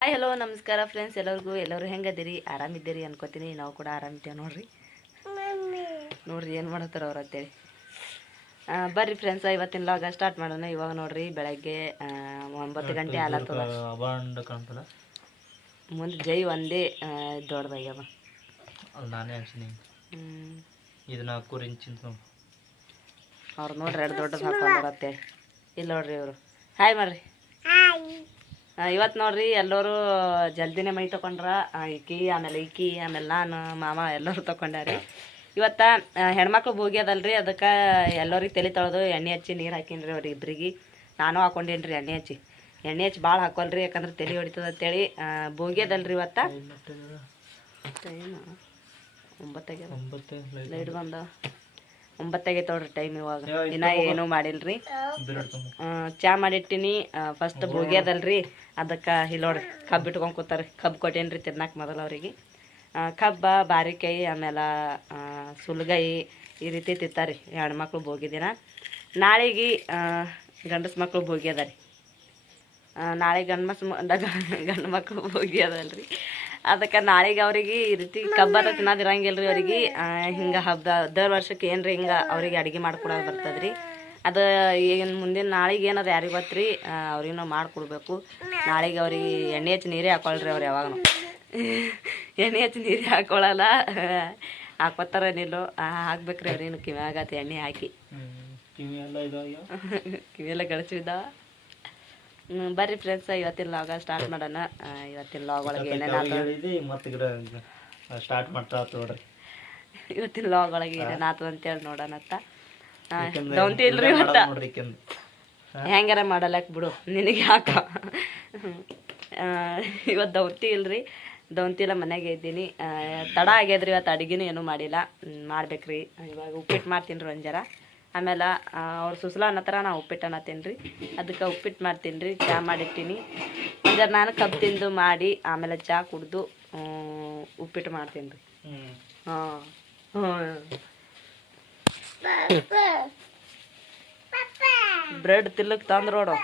Hi hello ನಮಸ್ಕಾರ friends, ಎಲ್ಲರೂ ಹೆಂಗದಿರಿ? ಆರಾಮಿದ್ದೀರಿ ಅನ್ಕೋತೀನಿ. ನಾವು ಕೂಡ ಆರಾಮಿದ್ದೇವೆ ನೋಡ್ರಿ ಏನು ಮಾಡತ್ತಾರ ಅವ್ರು ಅಂತೇಳಿ. ಬರ್ರಿ ಫ್ರೆಂಡ್ಸ್, ಇವತ್ತಿನ ಲಾಗ ಸ್ಟಾರ್ಟ್ ಮಾಡೋಣ. ಇವಾಗ ನೋಡ್ರಿ ಬೆಳಗ್ಗೆ 9 ಗಂಟೆ ಆಲತ್ತದ. ಮುಂದೆ ಜೈ ಒಂದೇ ದೊಡ್ಡದಾಗ್ಯದ. ನಾನೇ ಹಚ್ಚಿನಿ ಇದನ್ನ ಕೂರಿಂಚಿಂತ ಅವ್ರು ನೋಡ್ರಿ ಎರಡು ದೊಡ್ಡದು ಹಾಕೊಂಡಾರತ್ತೇಳಿ. ಇಲ್ಲಿ ನೋಡ್ರಿ ಇವರು ಹಾಯ್ ಮಾಡ್ರಿ. ಇವತ್ತು ನೋಡ್ರಿ ಎಲ್ಲರೂ ಜಲ್ದಿನೇ ಮೈ ತೊಗೊಂಡ್ರ. ಈಕಿ ಆಮೇಲೆ ನಾನು ಮಾಮ ಎಲ್ಲರೂ ತೊಗೊಂಡಾರಿ. ಇವತ್ತು ಹೆಣ್ಮಕ್ಳು ಭೋಗಿ ಅದಲ್ರಿ, ಅದಕ್ಕೆ ಎಲ್ಲರಿಗೆ ತಲೆ ತೊಳೆದು ಎಣ್ಣೆ ಹಚ್ಚಿ ನೀರು ಹಾಕಿನ್ರಿ ಅವ್ರಿಗೆ ಇಬ್ಬರಿಗೆ. ನಾನು ಹಾಕೊಂಡೇನ್ರಿ ಎಣ್ಣೆ ಹಚ್ಚಿ ಭಾಳ ಹಾಕೊಲ್ರಿ, ಯಾಕಂದ್ರೆ ತಲೆ ಹೊಡಿತದ ಅಂತೇಳಿ. ಭೋಗಿ ಅದಲ್ರಿ ಇವತ್ತು. ಟೈಮ್ 9 ಲೈಟ್ ಬಂದ 9 ತೊಗೊಳ್ರಿ ಟೈಮ್. ಇವಾಗ ಇನ್ನ ಏನೂ ಮಾಡಿಲ್ರಿ. ಚಾ ಮಾಡಿಟ್ಟಿನಿ. ಫಸ್ಟ್ ಭೋಗಿ ಅದಲ್ರಿ, ಅದಕ್ಕೆ ಇಲ್ಲಿ ನೋಡ್ರಿ ಕಬ್ಬು ಇಟ್ಕೊಂಡು ಕೂತಾರ. ಕಬ್ಬು ಕೊಟ್ಟೇನ್ರಿ ತಿನ್ನಕ್ಕೆ ಮೊದಲು ಅವರಿಗೆ. ಕಬ್ಬ ಬಾರಿಕಾಯಿ ಆಮೇಲೆ ಸುಲ್ಗಾಯಿ ಈ ರೀತಿ ತಿಂತಾರೆ ಹೆಣ್ಮಕ್ಳು ಭೋಗಿ ದಿನ. ನಾಳೆಗೆ ಗಂಡಸ ಮಕ್ಳು ಭೋಗಿ ಅದ ರೀ. ನಾಳೆ ಗಂಡು ಮಕ್ಳು ಭೋಗಿ ಅದಲ್ರಿ, ಅದಕ್ಕೆ ನಾಳೆಗೆ ಅವ್ರಿಗೆ ಈ ರೀತಿ ಕಬ್ಬದ ತಿನ್ನೋದಿರಂಗಿಲ್ಲ ರೀ ಅವ್ರಿಗೆ. ಹಿಂಗೆ ಹಬ್ಬ ದರ್ ವರ್ಷಕ್ಕೆ ಏನ್ರಿ ಹಿಂಗೆ ಅವ್ರಿಗೆ ಅಡುಗೆ ಮಾಡ್ಕೊಡೋದು ಬರ್ತದ್ರಿ. ಅದು ಏನು ಮುಂದಿನ ನಾಳೆಗೆ ಏನದು ಯಾರಿಗೆ ಗೊತ್ತ್ರಿ. ಅವ್ರಿಗೆ ನಾವು ಮಾಡಿಕೊಡ್ಬೇಕು. ನಾಳೆಗೆ ಅವ್ರಿಗೆ ಎಣ್ಣೆ ಹಚ್ಚಿ ನೀರೇ ಹಾಕೊಳ್ರಿ. ಅವ್ರು ಯಾವಾಗ ಎಣ್ಣೆ ಹಚ್ಚಿ ನೀರೇ ಹಾಕೊಳ್ಳಲ್ಲ, ಹಾಕೋತಾರೇನಿಲ್ಲೋ ಹಾಕ್ಬೇಕ್ರಿ. ಅವ್ರೇನು ಕಿವ್ಯಾಗತ್ತೆ ಎಣ್ಣೆ ಹಾಕಿ ಕಿವಿಯೆಲ್ಲ ಗಡಚಿದ್ದಾವ. ಬರ್ರಿ ಫ್ರೆಂಡ್ಸ್, ಇವತ್ತಿನ ಲಾಗ ಸ್ಟಾರ್ಟ್ ಮಾಡೋಣ. ಇವತ್ತಿನ ಲಾಗ್ ಒಳಗೆ ಸ್ಟಾರ್ಟ್ ಮಾಡ್ತಾ ನೋಡ್ರಿ. ಇವತ್ತಿನ ಲಾಗ್ ಒಳಗೆ ಏನೇನಾಗ್ತದ ಅಂತೇಳಿ ನೋಡೋಣತ್ತ. ದೌಂತಿ ಇಲ್ರಿ ಇವತ್ತ. ಹೆಂಗಾರ ಮಾಡಲಕ್ ಬಿಡು, ನಿನಗೆ ಯಾಕ. ಇವತ್ತು ದೌಂತಿ ಇಲ್ರಿ, ದೌಂತಿ ಎಲ್ಲ ಮನೆಗೆ ಇದ್ದೀನಿ. ತಡ ಆಗ್ಯದ್ರಿ ಇವತ್ತು. ಅಡುಗೆನೂ ಏನೂ ಮಾಡಿಲ್ಲ, ಮಾಡ್ಬೇಕ್ರಿ. ಇವಾಗ ಉಪ್ಪಿಟ್ಟು ಮಾಡ್ತೀನಿ ರೀ ಒಂಜರ. ಆಮೇಲೆ ಅವ್ರು ಸುಸ್ಲ ಅನ್ನತ್ತರ, ನಾ ಉಪ್ಪಿಟ್ಟು ಅನ್ನತ್ತೀನಿ ರೀ. ಅದಕ್ಕೆ ಉಪ್ಪಿಟ್ಟು ಮಾಡ್ತೀನಿ ರೀ. ಚಹಾ ಮಾಡಿಟ್ಟಿನಿ ಒಂಜರ. ನಾನು ಕಬ್ಬು ತಿಂದು ಮಾಡಿ ಆಮೇಲೆ ಚಹಾ ಕುಡ್ದು ಉಪ್ಪಿಟ್ಟು ಮಾಡ್ತೀನಿ ರೀ. ಬ್ರೆಡ್ ತಿಲ್ಲಕ್ಕೆ ತಂದು ನೋಡು.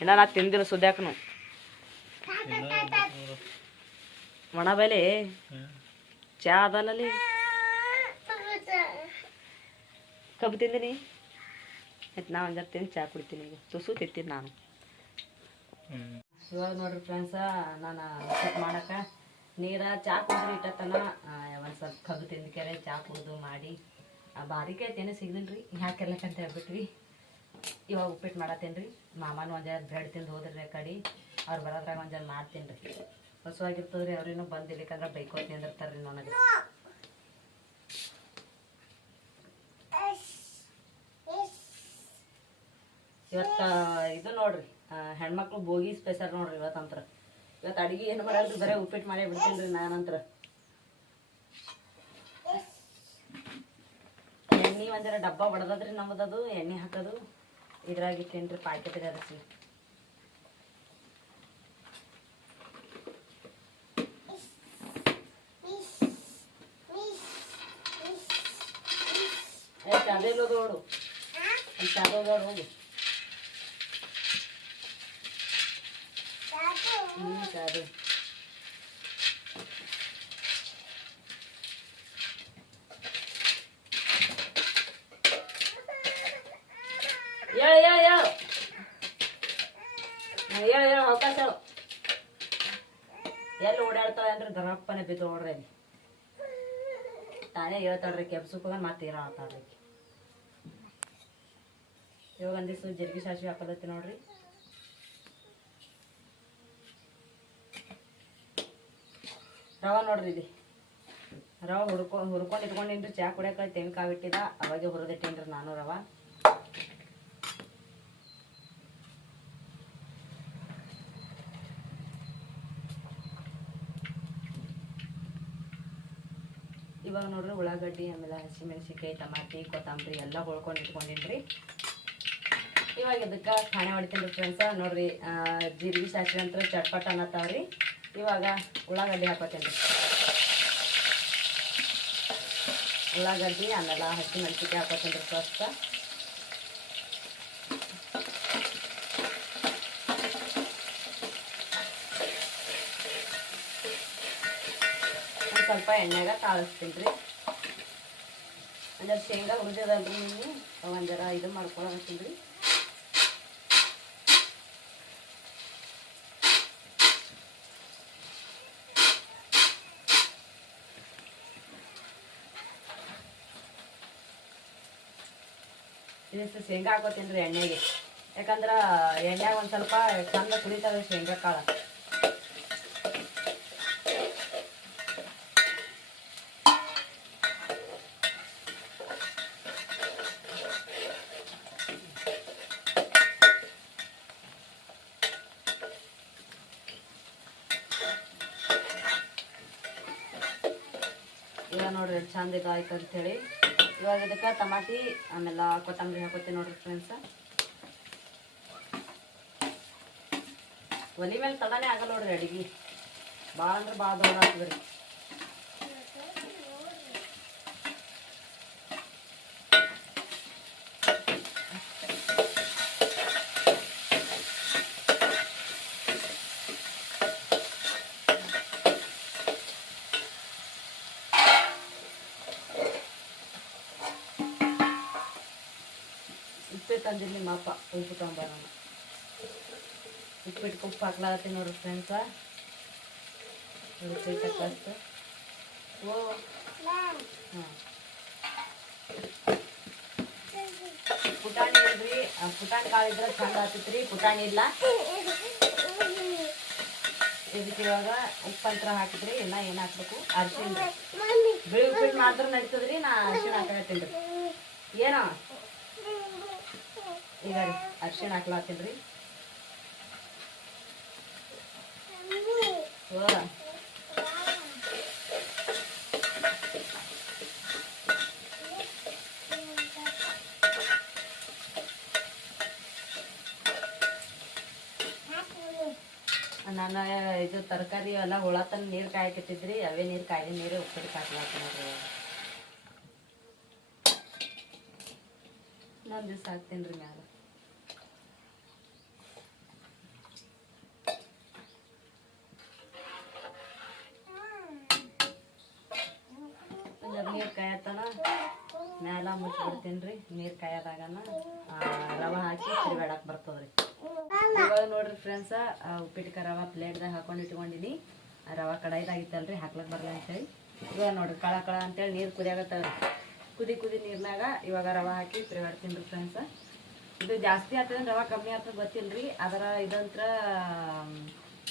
ಇನ್ನ ನಾ ತಿಂದಿಲ್ಲ ಸುದ್ಯಾಕನು. ಒಣ ಬೆಲೆ ಚಹಾ ಅದಲ್ಲಲ್ಲಿ. ಕಬ್ಬು ತಿಂದಿನಿ ಆಯ್ತು. ನಾ ಒಂಜರ ತಿಂದು ಚಹಾ ಕುಡಿತೀನಿ. ಈಗ ತುಸು ತಿಂತೀನಿ ನಾನು. ಇವಾಗ ನೋಡ್ರಿ ಫ್ರೆಂಡ್ಸ, ನಾನು ಉಪ್ಪಿಟ್ಟು ಮಾಡಕ್ಕೆ ನೀರು ಚಹಾ ಕುಡಿದು ಇಟ್ಟತನ ಒಂದು ಸ್ವಲ್ಪ ಕಬ್ಬು ತಿಂದ್ಕೆರೆ ಚಹಾ ಕುಡಿದು ಮಾಡಿ ಬಾರಿಕಾಯಿ ಐತೇನೆ ಸಿಗ್ದಿಲ್ಲ ರೀ, ಯಾಕೆಲ್ಲಕ್ಕಂತ ಹೇಳ್ಬಿಟ್ವಿ. ಇವಾಗ ಉಪ್ಪಿಟ್ಟು ಮಾಡತ್ತೇನೆ ರೀ. ಮಾಮನ ಒಂಜರ ಬ್ರೆಡ್ ತಿಂದು ಹೋದ್ರಿ ಕಡೆ. ಅವ್ರು ಬರೋದ್ರಾಗ ಒಂಜರ ಮಾಡ್ತೀನಿ ರೀ. ಹೊಸವಾಗಿರ್ತದ್ರಿ. ಅವ್ರೇನು ಬಂದಿಲ್ಲಕಂದ್ರೆ ಬೈಕೋತಿ ಅಂದಿರ್ತಾರೆ ರೀ ನನಗೆ. ಇವತ್ತು ಇದು ನೋಡ್ರಿ ಹೆಣ್ಮಕ್ಳು ಭೋಗಿ ಸ್ಪೆಷಲ್ ನೋಡ್ರಿ ಇವತ್ತಂತ್ರ. ಇವತ್ತು ಅಡುಗೆ ಏನು ಮಾಡಲ್ರಿ, ಬರೀ ಉಪ್ಪಿಟ್ಟು ಮಾಡೇ ಬಿಡ್ತೀನಿ ರೀ ನಾನಂತ್ರ. ಎಣ್ಣೆ ಒಂದರ ಡಬ್ಬ ಹೊಡೆದದ್ರಿ ನಮ್ಮದದು ಎಣ್ಣೆ ಹಾಕೋದು. ಇದ್ರಾಗ ಇಟ್ಟೇನಿ ರೀ ಪ್ಯಾಕೆಟ್ಗೆ ಅದಕ್ಕೆ. ಅದೇಲೋದು ನೋಡು, ಚಾದೋದು ಹೋಗು. ಚಾದು ಹೇಳು ಅವಕಾಶ ಎಲ್ಲಿ ಓಡಾಡ್ತಾಳೆ ಅಂದ್ರೆ ದರಪ್ಪನೆ ಬಿದ್ದು ನೋಡ್ರಿ. ಅಲ್ಲಿ ತಾನೇ ಹೇಳ್ತಾಳ್ರಿ ಕೆಪ್ಸುಪ್ಪಾಗ ಮತ್ತೆ ಏನೋ ಆಡ್ತಾಳ್ರಿ. ಇವಾಗ ಒಂದಿವ್ಸ ಜೀರಿಗೆ ಸಾಸಿವೆ ಹಾಕೋದತ್ತಿ ನೋಡ್ರಿ. ರವೆ ನೋಡ್ರಿ, ಇಲ್ಲಿ ರವೆ ಹುರ್ಕೊಂಡು ಇಟ್ಕೊಂಡೇನ್ರಿ. ಚಹಾ ಕುಡಿಯೋಕೆ ತೆಂಗಿನಕಾಯಿ ಇಟ್ಟಿದ, ಅವಾಗೆ ಹುರಿದಿಟ್ಟೇನ್ರಿ ನಾನು ರವೆ. ಇವಾಗ ನೋಡ್ರಿ ಉಳ್ಳಾಗಡ್ಡಿ ಆಮೇಲೆ ಹಸಿಮೆಣಸಿನ್ಕಾಯಿ ಟಮಾಟಿ ಕೊತ್ತಂಬರಿ ಎಲ್ಲ ಹೊಳ್ಕೊಂಡು ಇಟ್ಕೊಂಡೇನ್ರಿ. ಇವಾಗ ಇದಕ್ಕೆ ಖಾಣೆ ಹೊಡಿತೀನಿ ಫ್ರೆಂಡ್ಸ. ನೋಡ್ರಿ ಜೀರಿಗೆ ಸಾಸಿವೆ ಅಂತ ಚಟ್ಪಟ್ ಅನ್ನತ್ತಾವ್ರಿ. ಇವಾಗ ಉಳ್ಳಾಗಡ್ಡಿ ಹಾಕೋತೀನಿ ರೀ. ಉಳ್ಳಾಗಡ್ಡಿ ಆಮೇಲೆ ಹಸಿಮೆಣಸಿನ್ಕಾಯಿ ಹಾಕೋತೀನಿ ರೀ ಫಸ್ಟ್. ಸ್ವಲ್ಪ ಎಣ್ಣೆಗ ಕಾಳಿಸ್ತೀನಿ ರೀ. ಅಂದ್ರೆ ಶೇಂಗಾ ಹುರಿದದಲ್ರಿ ನೀವು ಒಂದು ಜರ ಇದು ಮಾಡ್ಕೊಳಕತ್ತೀನಿ ರೀ. ಇದಿಷ್ಟು ಶೇಂಗಾ ಹಾಕೋತೀನಿ ರೀ ಎಣ್ಣೆಗೆ. ಯಾಕಂದ್ರೆ ಎಣ್ಣೆಗೆ ಒಂದು ಸ್ವಲ್ಪ ಚಂದ ಕುಡಿತಾವೆ ಶೇಂಗಾ ಕಾಳು. ಈಗ ನೋಡ್ರಿ ಚಂದ ಇದಾಯ್ತು ಅಂಥೇಳಿ ಇವಾಗ ಇದಕ್ಕೆ ಟಮಾಟಿ ಆಮೇಲೆ ಕೊತ್ತಂಬರಿ ಹಾಕೋತೀನಿ ನೋಡ್ರಿ ಫ್ರೆಂಡ್ಸ. ಒಲಿ ಮೇಲೆ ತಡನೇ ಆಗಲ್ಲ ನೋಡ್ರಿ ಅಡಿಗೆ, ಭಾಳ ಅಂದ್ರೆ ಭಾಳ ದೊಡ್ಡ ಆಗ್ತದೆ ರೀ. ಉಪ್ಪೆ ತಂದಿಲ್ಲ ನಿಮ್ಮ ಅಪ್ಪ, ಉಪ್ಪು ತೊಗೊಂಬರೋಣ. ಉಪ್ಪಿಟ್ಟು ಉಪ್ಪು ಹಾಕ್ಲಾಗತ್ತೀನಿ ನೋಡ್ರಿ ಫ್ರೆಂಡ್ಸ. ಉಪ್ಪಿಟ್ಟು ಫಸ್ಟ್ ಹಾಂ ಪುಟಾಣಿ ಇಲ್ರಿ, ಪುಟಾಣಿ ಕಾಳು ಇದ್ರೆ ಚಂದ ಆಗ್ತೈತಿ ರೀ. ಪುಟಾಣಿ ಇಲ್ಲ, ಇದಕ್ಕೆ ಇವಾಗ ಉಪ್ಪಂತರ ಹಾಕಿದ್ರಿ. ಇನ್ನ ಏನು ಹಾಕ್ಬೇಕು? ಅರ್ಶಿಣ ರೀ. ಬಿಳಿ ಉಪ್ಪಿಟ್ಟು ಮಾಡಿದ್ರೆ ನಡೀತದ್ರಿ. ನಾ ಅರ್ಶಿಣ ಹಾಕತ್ತೀನಿ ರೀ. ಏನೋ ಈಗ ರೀ ಅರ್ಶಿಣ ಹಾಕ್ಲಾತೀನಿ ರೀ. ನಾನು ಇದು ತರಕಾರಿ ಎಲ್ಲ ಹುಳತನ ನೀರು ಕಾಯಕತ್ತಿದ್ರಿ. ಅವೇ ನೀರು ಕಾಯಿ ನೀರು ಉಪ್ಪಿಟ್ಟು ಹಾಕ್ಲಾತೀನಿ ನೋಡ್ರಿ. ಇನ್ನೊಂದು ದಿವಸ ಹಾಕ್ತೀನಿ ರೀ ಮ್ಯಾಲ. ನೀರು ಕಾಯತ್ತನ ಮ್ಯಾಲ ಮುಚ್ಚಿಬಿಡ್ತೀನಿ ರೀ. ನೀರು ಕಾಯೋದಾಗನ ರವೆ ಹಾಕಿ ತಿರುಗಾಡಕ್ಕೆ ಬರ್ತದ್ರಿ. ಇವಾಗ ನೋಡ್ರಿ ಫ್ರೆಂಡ್ಸ, ಉಪ್ಪಿಟ್ಟು ರವೆ ಪ್ಲೇಟ್ದಾಗ ಹಾಕೊಂಡು ಇಟ್ಕೊಂಡಿನಿ. ರವೆ ಕಡಾಯಿದಾಗಿತ್ತಲ್ರಿ, ಹಾಕ್ಲಕ್ಕೆ ಬರಲ್ಲ ಅಂತೇಳಿ. ಇವಾಗ ನೋಡ್ರಿ ಕಳ ಕಳ ಅಂತೇಳಿ ನೀರು ಕುದಿಯಾಗತ್ತವ್ರಿ. ಕುದಿ ನೀರ್ನಾಗ ಇವಾಗ ರವೆ ಹಾಕಿ ತಿರುಗಾಡ್ತೀನಿ ರೀ ಫ್ರೆಂಡ್ಸ. ಇದು ಜಾಸ್ತಿ ಆಗ್ತದೆ ರವೆ ಕಮ್ಮಿ ಆಗ್ತದೆ ಗೊತ್ತಿಲ್ಲ ರೀ. ಅದರ ಇದಂತ್ರ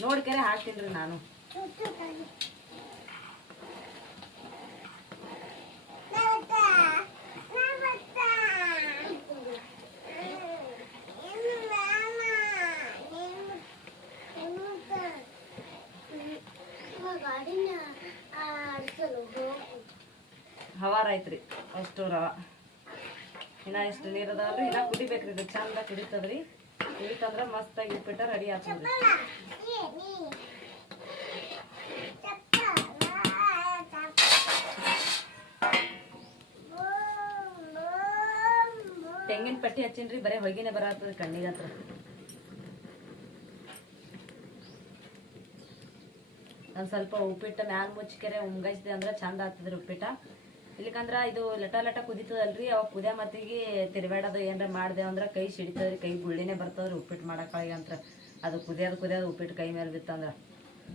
ನೋಡ್ಕೆರೆ ಹಾಕ್ತೀನಿ ರೀ ನಾನು. ಹವಾರ ಐತ್ರಿ ಅಷ್ಟು ರವ. ಇನ್ನ ಎಷ್ಟು ನೀರು ಅದಾವಲ್ರಿ, ಇನ್ನ ಕುದಿಬೇಕ್ರಿ. ಇದು ಚಂದ ಕುಡಿತದ್ರಿ. ಕುಡಿತಂದ್ರೆ ಮಸ್ತಾಗಿ ಉಪ್ಪಿಟ್ಟ ರೆಡಿ ಆಗ್ತದ್ರಿ. ತೆಂಗಿನ ಪಟ್ಟಿ ಹಚ್ಚಿನ್ರಿ, ಬರೀ ಹೊಗಿನೇ ಬರತ್ತದ್ರಿ ಕಣ್ಣಿಗೆ ಹತ್ರ. ಒಂದು ಸ್ವಲ್ಪ ಉಪ್ಪಿಟ್ಟು ಮ್ಯಾಲ ಮುಚ್ಚಿಕೆರೆ ಉಮ್ಗೈಸಿದೆ ಅಂದ್ರೆ ಚಂದ ಆಗ್ತದ್ರಿ ಉಪ್ಪಿಟ್ಟ. ಇಲ್ಲಿಕಂದ್ರೆ ಇದು ಲಟ ಕುದಿತದಲ್ರಿ. ಅವಾಗ ಕುದಿಯ ಮತ್ತಿಗೆ ತಿರುಗಾಡೋದು ಏನಾರ ಮಾಡಿದೆ ಅಂದ್ರೆ ಕೈ ಸಿಡಿತದ್ರಿ, ಕೈ ಗುಳ್ಳಿನೇ ಬರ್ತದ್ರಿ ಉಪ್ಪಿಟ್ಟು ಮಾಡಕ್ಕಾಗಿ ಅಂತ. ಅದು ಕುದಿಯೋದು ಉಪ್ಪಿಟ್ಟು ಕೈ ಮೇಲೆ ಬಿತ್ತಂದ್ರೆ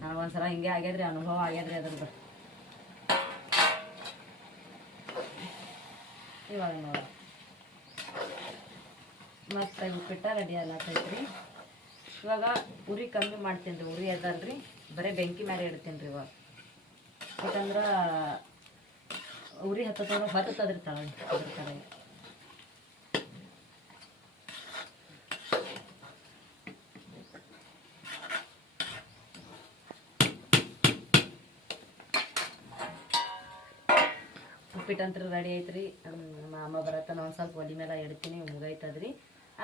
ನನಗೊಂದ್ಸಲ ಹಿಂಗೆ ಆಗ್ಯದ್ರಿ, ಅನುಭವ ಆಗ್ಯದ್ರಿ ಅದ್ರದ್ದು. ಇವಾಗ ನೋಡಿ ಮಸ್ತಾಗಿ ಉಪ್ಪಿಟ್ಟ ರೆಡಿ ಆಗತ್ತೈತ್ರಿ. ಇವಾಗ ಉರಿ ಕಮ್ಮಿ ಮಾಡ್ತೀನಿ ರೀ. ಉರಿ ಅದಲ್ರಿ, ಬರೀ ಬೆಂಕಿ ಮೇಲೆ ಇಡ್ತೀನಿ ರೀ ಇವಾಗ. ಯಾಕಂದ್ರೆ ಉರಿ ಹತ್ತದ್ರಿ ತಳಗೆ ಅದ್ರ ಕಡೆಗೆ. ಉಪ್ಪಿಟ್ಟಂತ್ರ ರೆಡಿ ಐತ್ರಿ. ನಮ್ಮ ಅಮ್ಮ ಬರತ್ತ ಒಂದು ಸ್ವಲ್ಪ ಒಲಿ ಮೇಲೆ ಇಡ್ತೀನಿ, ಮುಗೈತದ್ರಿ.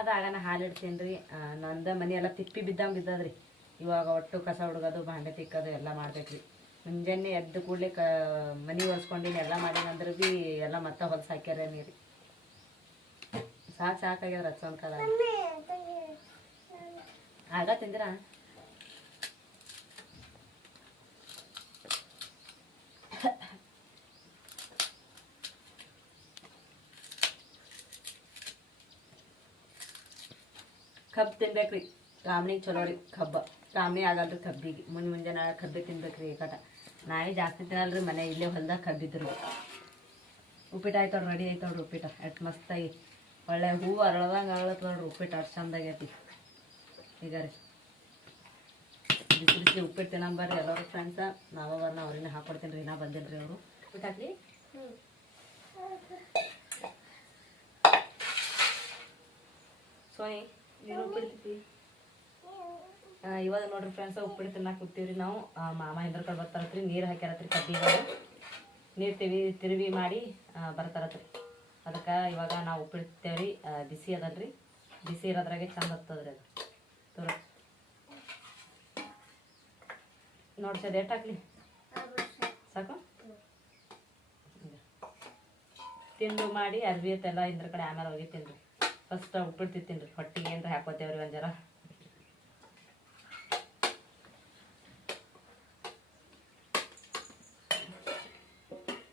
ಅದಾಗನ ಹಾಲು ಇಡ್ತೀನಿ ರೀ. ನಂದ ಮನೆ ಎಲ್ಲ ತಿಪ್ಪಿ ಬಿದ್ದಂಗೆ ಬಿದ್ದದ್ರಿ. ಇವಾಗ ಒಟ್ಟು ಕಸ ಹುಡುಗೋದು, ಭಾಂಡೆ ತಿಕ್ಕೋದು ಎಲ್ಲ ಮಾಡ್ಬೇಕ್ರಿ. ಮುಂಜಾನೆ ಎದ್ದು ಕೂಡಲೇ ಮನೆ ಒರೆಸ್ಕೊಂಡಿನಿ, ಎಲ್ಲ ಮಾಡೀನಿ ಭೀ ಎಲ್ಲ ಮತ್ತೆ ಹೊಲಸು ಹಾಕ್ಯಾರ ನೀರು. ಸಾಕಾಗ್ಯದ ರಚೊಂದು ಕಾಲ ಆಗ ತಿಂದಿರ. ಕಬ್ಬು ತಿನ್ಬೇಕ್ರಿ. ಕಾಮ್ನಿಗೆ ಚಲೋ ರೀ ಕಬ್ಬ. ಕಾಮ್ನಿ ಆಗಲ್ರಿ ಕಬ್ಬಿಗೆ. ಮುಂಜಾನೆ ಕಬ್ಬೆ ತಿನ್ಬೇಕ್ರಿ ಏಕಾಟ. ನಾಯಿ ಜಾಸ್ತಿ ತಿನ್ನಲ್ರಿ ಮನೆ ಇಲ್ಲೇ ಹೊಲ್ದಾಗ ಕಬ್ಬಿದ್ರು. ಉಪ್ಪಿಟ್ಟು ಆಯ್ತವ್ರಿ, ರೆಡಿ ಆಯ್ತವ್ರಿ ಉಪ್ಪಿಟ್ಟು. ಎಷ್ಟು ಮಸ್ತಾಗಿ ಒಳ್ಳೆ ಹೂವು ಅರಳ್ದಂಗೆ ಅರಳತ್ ನೋಡ್ರಿ ಉಪ್ಪಿಟ್ಟು. ಅಷ್ಟು ಚಂದಾಗೈತಿ ಈಗ ರೀ. ಬಿಸಿ ಬಿಸಿ ಉಪ್ಪಿಟ್ಟು ತಿನ್ನಂಬರ್ರಿ ಎಲ್ಲರೂ ಫ್ರೆಂಡ್ಸ. ನಾವನ್ನ ಅವ್ರನ್ನ ಹಾಕೊಡ್ತೀನಿ ರೀ. ನಾ ಬಂದಿಲ್ರಿ ಅವರು. ಉಪ್ಪಿಟ್ಟು ಹಾಕ್ಲಿ. ಸೋನಿ ನೀನು ಉಪ್ಪಿಡ್ತೀವಿ. ಇವಾಗ ನೋಡ್ರಿ ಫ್ರೆಂಡ್ಸ ಉಪ್ಪಿಟ್ಟು ತಿನ್ನಕ್ಕೆ ಕೂತೀವ್ರಿ ನಾವು. ಮಾಮ ಹಿಂದ್ರಕಡೆ ಬರ್ತಾರತ್ರಿ. ನೀರು ಹಾಕ್ಯಾರತ್ರಿ ಕಬ್ಬಿಗೆ. ನೀರು ತಿರುವಿ ಮಾಡಿ ಬರ್ತಾರತ್ರಿ. ಅದಕ್ಕೆ ಇವಾಗ ನಾವು ಉಪ್ಪಿಡ್ತೇವ್ರಿ. ಬಿಸಿ ಅದಲ್ರಿ, ಬಿಸಿ ಇರೋದ್ರಾಗೆ ಚಂದ ಹತ್ತದ್ರಿ ಅದು. ತೋರ ನೋಡಿ ಸದ್ ಎಷ್ಟು ಹಾಕ್ಲಿ ಸಾಕು. ತಿಂದು ಮಾಡಿ ಅರ್ವಿ ಐತೆಲ್ಲ ಇಂದ್ರ ಕಡೆ ಆಮೇಲೆ ಹೋಗಿತ್ತೀನಿ ರೀ. ಫಸ್ಟ್ ಉಪ್ಪಿಟ್ಟು ತಿಂತೀನಿ ರೀ. ಹೊಟ್ಟಿಗೆ ಏನ್ರ ಹಾಕೋತೇವ್ರಿ ಒಂದು ಜರ.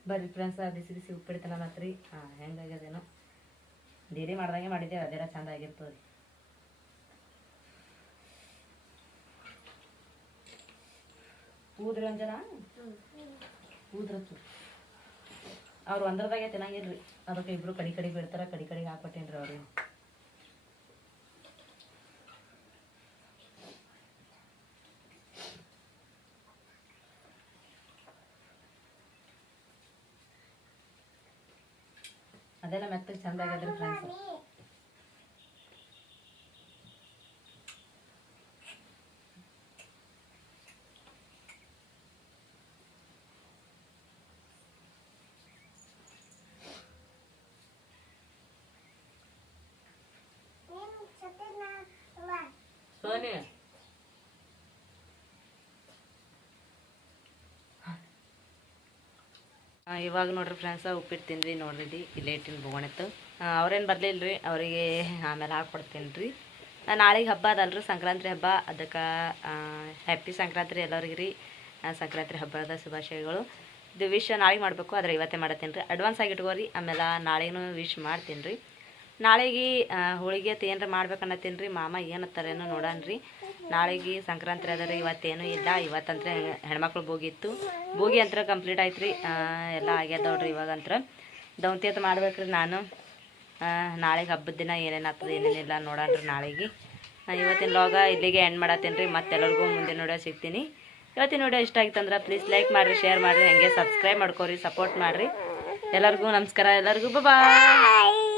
ಬರ್ರಿ ಫ್ರೆಂಡ್ಸ್, ಬಿಸಿ ಬಿಸಿ ಉಪ್ಪಿಟ್ಟು ತಿನ್ನತ್ರಿ. ಹೆಂಗಾಗ್ಯದೇನೋ ಡೇರಿ ಮಾಡ್ದಂಗೆ ಮಾಡಿದ್ದೇವೆ. ಅದೆಲ್ಲ ಚಂದ ಆಗಿರ್ತದೆ. ಊದ್ರಿ ಒಂದ್ ಜನ ಊದ್ರತ್ತು. ಅವ್ರು ಒಂದ್ರದಾಗೆ ತಿನ್ನಂಗಿಲ್ರಿ. ಅದಕ್ಕೆ ಇಬ್ರು ಕಡಿ ಕಡಿ ಬಿಡ್ತಾರ. ಕಡಿ ಕಡಿಗೆ ಹಾಕ್ಕೊಟ್ಟೇನ್ರಿ ಅವ್ರಿಗೆ. ಅದೆಲ್ಲ ಮೆತ್ತಗೆ ಚಂದ ಆಗ್ಯದ್ರಿ ಫ್ರೆಂಡ್ಸ್. ಸೋನಿ ಇವಾಗ ನೋಡ್ರಿ ಫ್ರೆಂಡ್ಸ ಉಪ್ಪಿಟ್ಟು ತಿಂದ್ರಿ. ನೋಡ್ರಿ ಇಲ್ಲೇ ಇಟ್ಟಿನ ಬೋಗಣಿತ್ತು. ಅವ್ರೇನು ಬರಲಿಲ್ಲ ರೀ. ಅವರಿಗೆ ಆಮೇಲೆ ಹಾಕ್ಕೊಡ್ತೀನಿ ರೀ. ನಾಳೆಗೆ ಹಬ್ಬ ಅದಲ್ರಿ, ಸಂಕ್ರಾಂತಿ ಹಬ್ಬ. ಅದಕ್ಕೆ ಹ್ಯಾಪಿ ಸಂಕ್ರಾಂತಿ ಎಲ್ಲರಿಗೆ ರೀ. ಸಂಕ್ರಾಂತಿ ಹಬ್ಬದ ಶುಭಾಶಯಗಳು. ಇದು ವಿಶ್ ನಾಳೆಗೆ ಮಾಡಬೇಕು, ಆದರೆ ಇವತ್ತೇ ಮಾಡತ್ತೀನಿ ರೀ. ಅಡ್ವಾನ್ಸ್ ಆಗಿ ಇಟ್ಕೋರಿ. ಆಮೇಲೆ ನಾಳೆಗೂ ವಿಶ್ ಮಾಡ್ತೀನಿ ರೀ. ನಾಳೆಗೆ ಹೋಳಿಗೆ ಏನರ ಮಾಡ್ಬೇಕನ್ನತ್ತೀನಿ ರೀ. ಮಾಮ ಏನತ್ತಾರೇನೋ ನೋಡೋಣ. ನಾಳೆಗೆ ಸಂಕ್ರಾಂತಿ ಅದ ರೀ. ಇವತ್ತೇನೂ ಇಲ್ಲ. ಇವತ್ತಂತ್ರ ಹೆಣ್ಮಕ್ಳು ಬೋಗಿ ಇತ್ತು. ಬೋಗಿ ಅಂತ ಕಂಪ್ಲೀಟ್ ಆಯ್ತು ರೀ. ಎಲ್ಲ ಆಗ್ಯದ ನೋಡ್ರಿ. ಇವಾಗಂತ್ರ ದೌಂತಿ ಅಂತ ಮಾಡ್ಬೇಕ್ರಿ ನಾನು. ನಾಳೆಗೆ ಹಬ್ಬದ ದಿನ ಏನೇನು ಆಗ್ತದೆ ಏನೇನಿಲ್ಲ ನೋಡೋಣ ರೀ ನಾಳೆಗೆ. ಇವತ್ತಿನ ಲಾಗ ಇಲ್ಲಿಗೆ ಎಂಡ್ ಮಾಡತ್ತೀನಿ ರೀ. ಮತ್ತೆಲ್ಲರಿಗೂ ಮುಂದಿನ ವಿಡಿಯೋ ಸಿಗ್ತೀನಿ. ಇವತ್ತಿನ ವಿಡಿಯೋ ಇಷ್ಟ ಆಗಿತ್ತಂದ್ರೆ ಪ್ಲೀಸ್ ಲೈಕ್ ಮಾಡಿರಿ, ಶೇರ್ ಮಾಡಿರಿ, ಹಾಗೆ ಸಬ್ಸ್ಕ್ರೈಬ್ ಮಾಡ್ಕೊರಿ, ಸಪೋರ್ಟ್ ಮಾಡಿರಿ. ಎಲ್ಲರಿಗೂ ನಮಸ್ಕಾರ. ಎಲ್ಲರಿಗೂ ಬಾಯ್.